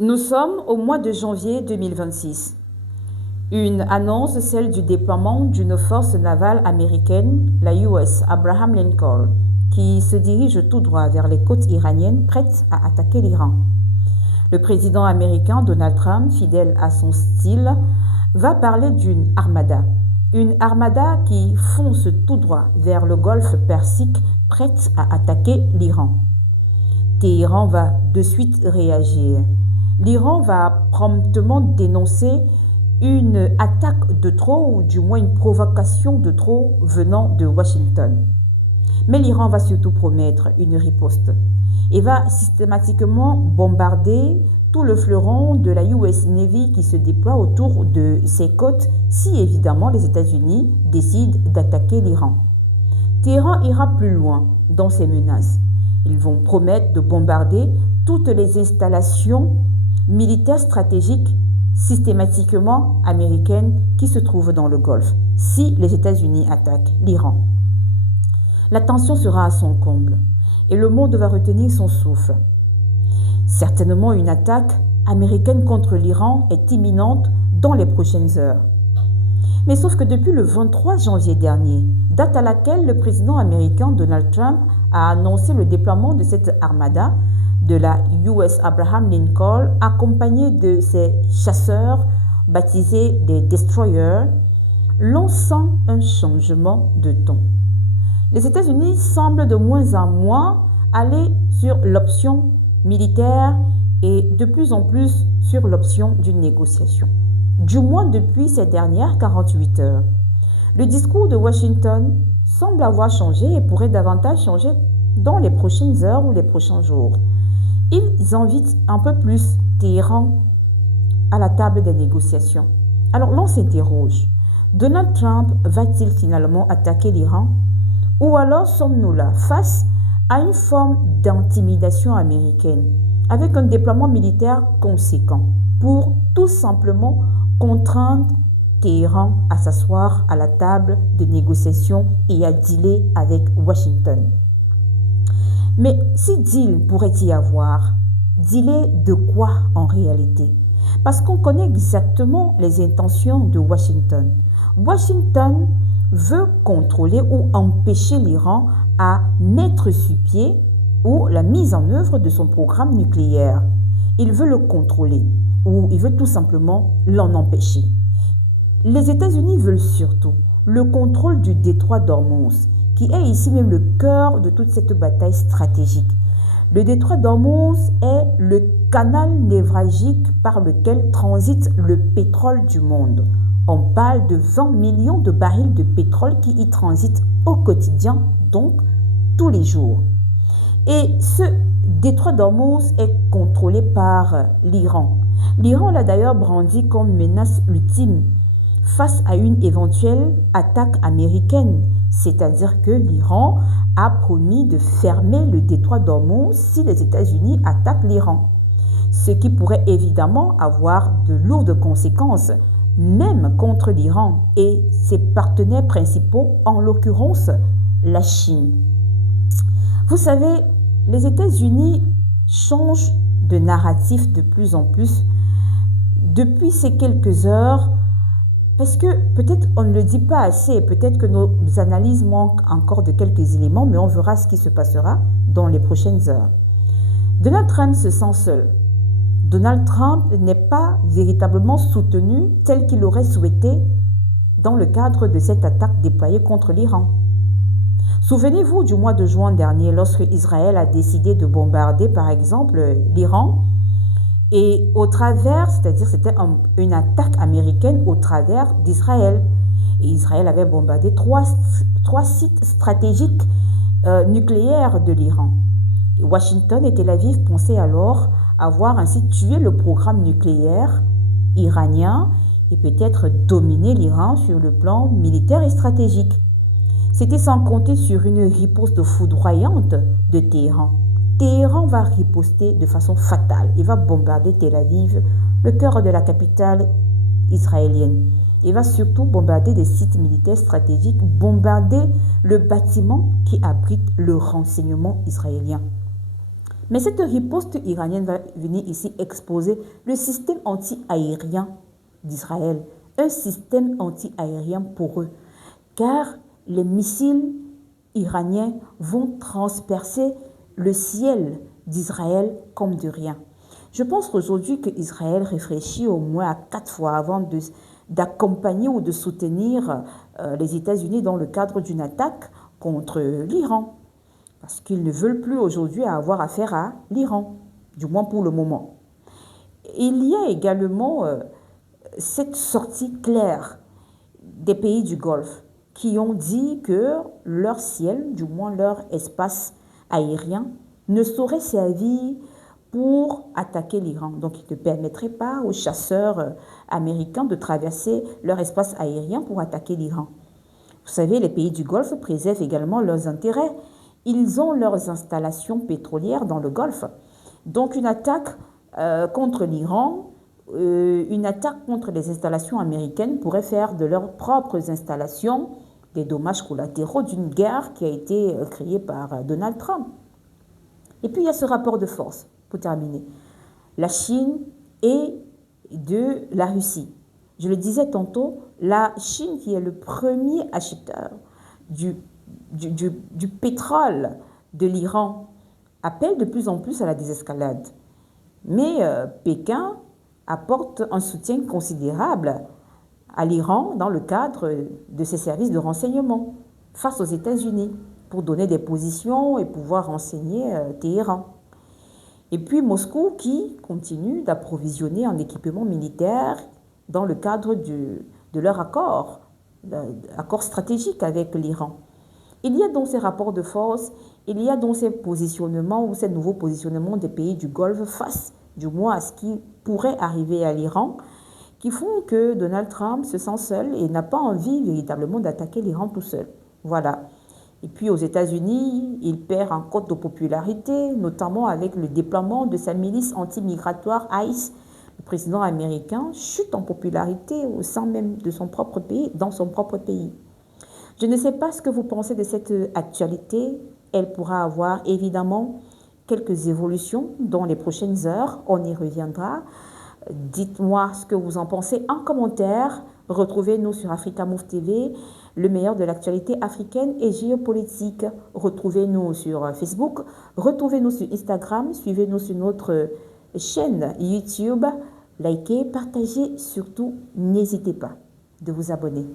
Nous sommes au mois de janvier 2026. Une annonce, celle du déploiement d'une force navale américaine, la US Abraham Lincoln, qui se dirige tout droit vers les côtes iraniennes prêtes à attaquer l'Iran. Le président américain Donald Trump, fidèle à son style, va parler d'une armada. Une armada qui fonce tout droit vers le golfe Persique prête à attaquer l'Iran. Téhéran va de suite réagir. L'Iran va promptement dénoncer une attaque de trop, ou du moins une provocation de trop venant de Washington. Mais l'Iran va surtout promettre une riposte et va systématiquement bombarder tout le fleuron de la US Navy qui se déploie autour de ses côtes si évidemment les États-Unis décident d'attaquer l'Iran. Téhéran ira plus loin dans ses menaces. Ils vont promettre de bombarder toutes les installations militaires stratégiques systématiquement américaines qui se trouvent dans le Golfe si les États-Unis attaquent l'Iran. La tension sera à son comble et le monde va retenir son souffle. Certainement une attaque américaine contre l'Iran est imminente dans les prochaines heures. Mais sauf que depuis le 23 janvier dernier, date à laquelle le président américain Donald Trump a annoncé le déploiement de cette armada de la US Abraham Lincoln, accompagné de ses chasseurs baptisés des Destroyers, l'on sent un changement de ton. Les États-Unis semblent de moins en moins aller sur l'option militaire et de plus en plus sur l'option d'une négociation. Du moins depuis ces dernières 48 heures. Le discours de Washington semble avoir changé et pourrait davantage changer dans les prochaines heures ou les prochains jours. Ils invitent un peu plus Téhéran à la table des négociations. Alors l'on s'interroge, Donald Trump va-t-il finalement attaquer l'Iran? Ou alors sommes-nous là face à une forme d'intimidation américaine avec un déploiement militaire conséquent pour tout simplement contraindre Téhéran à s'asseoir à la table de négociation et à dealer avec Washington. Mais si deal pourrait-il y avoir, dealer de quoi en réalité? Parce qu'on connaît exactement les intentions de Washington. Washington veut contrôler ou empêcher l'Iran à mettre sur pied ou la mise en œuvre de son programme nucléaire. Il veut le contrôler ou il veut tout simplement l'en empêcher. Les États-Unis veulent surtout le contrôle du détroit d'Ormuz, qui est ici même le cœur de toute cette bataille stratégique. Le détroit d'Ormuz est le canal névralgique par lequel transite le pétrole du monde. On parle de 20 millions de barils de pétrole qui y transitent au quotidien, donc tous les jours. Et ce détroit d'Ormuz est contrôlé par l'Iran. L'Iran l'a d'ailleurs brandi comme menace ultime face à une éventuelle attaque américaine. C'est-à-dire que l'Iran a promis de fermer le détroit d'Ormuz si les États-Unis attaquent l'Iran. Ce qui pourrait évidemment avoir de lourdes conséquences, même contre l'Iran et ses partenaires principaux, en l'occurrence la Chine. Vous savez, les États-Unis changent de narratif de plus en plus depuis ces quelques heures, parce que peut-être on ne le dit pas assez, peut-être que nos analyses manquent encore de quelques éléments, mais on verra ce qui se passera dans les prochaines heures. Donald Trump se sent seul. Donald Trump n'est pas véritablement soutenu tel qu'il aurait souhaité dans le cadre de cette attaque déployée contre l'Iran. Souvenez-vous du mois de juin dernier, lorsque Israël a décidé de bombarder par exemple l'Iran, et au travers, c'est-à-dire c'était une attaque américaine au travers d'Israël. Et Israël avait bombardé trois sites stratégiques nucléaires de l'Iran. Washington et Tel Aviv pensaient alors avoir ainsi tué le programme nucléaire iranien et peut-être dominer l'Iran sur le plan militaire et stratégique. C'était sans compter sur une riposte foudroyante de Téhéran. Téhéran va riposter de façon fatale. Il va bombarder Tel Aviv, le cœur de la capitale israélienne. Il va surtout bombarder des sites militaires stratégiques, bombarder le bâtiment qui abrite le renseignement israélien. Mais cette riposte iranienne va venir ici exposer le système anti-aérien d'Israël, un système anti-aérien poreux, car les missiles iraniens vont transpercer le ciel d'Israël comme de rien. Je pense aujourd'hui qu'Israël réfléchit au moins à 4 fois avant d'accompagner ou de soutenir les États-Unis dans le cadre d'une attaque contre l'Iran. Parce qu'ils ne veulent plus aujourd'hui avoir affaire à l'Iran, du moins pour le moment. Il y a également cette sortie claire des pays du Golfe qui ont dit que leur ciel, du moins leur espace aérien, ne saurait servir pour attaquer l'Iran. Donc, ils ne permettraient pas aux chasseurs américains de traverser leur espace aérien pour attaquer l'Iran. Vous savez, les pays du Golfe préservent également leurs intérêts. Ils ont leurs installations pétrolières dans le Golfe. Donc, une attaque contre l'Iran, une attaque contre les installations américaines pourrait faire de leurs propres installations des dommages collatéraux d'une guerre qui a été créée par Donald Trump. Et puis, il y a ce rapport de force, pour terminer. La Chine et de la Russie. Je le disais tantôt, la Chine qui est le premier acheteur du pétrole de l'Iran appelle de plus en plus à la désescalade. Mais Pékin apporte un soutien considérable à l'Iran dans le cadre de ses services de renseignement face aux États-Unis pour donner des positions et pouvoir renseigner Téhéran. Et puis Moscou qui continue d'approvisionner en équipement militaire dans le cadre de leur accord stratégique avec l'Iran. Il y a donc ces rapports de force, il y a donc ces positionnements ou ces nouveaux positionnements des pays du Golfe face du moins à ce qui pourrait arriver à l'Iran, qui font que Donald Trump se sent seul et n'a pas envie véritablement d'attaquer l'Iran tout seul. Voilà. Et puis aux États-Unis, il perd en cote de popularité, notamment avec le déploiement de sa milice anti-migratoire ICE. Le président américain chute en popularité au sein même de son propre pays, dans son propre pays. Je ne sais pas ce que vous pensez de cette actualité. Elle pourra avoir évidemment quelques évolutions dans les prochaines heures. On y reviendra. Dites-moi ce que vous en pensez en commentaire. Retrouvez-nous sur Africa Move TV, le meilleur de l'actualité africaine et géopolitique. Retrouvez-nous sur Facebook, retrouvez-nous sur Instagram, suivez-nous sur notre chaîne YouTube. Likez, partagez, surtout n'hésitez pas de vous abonner.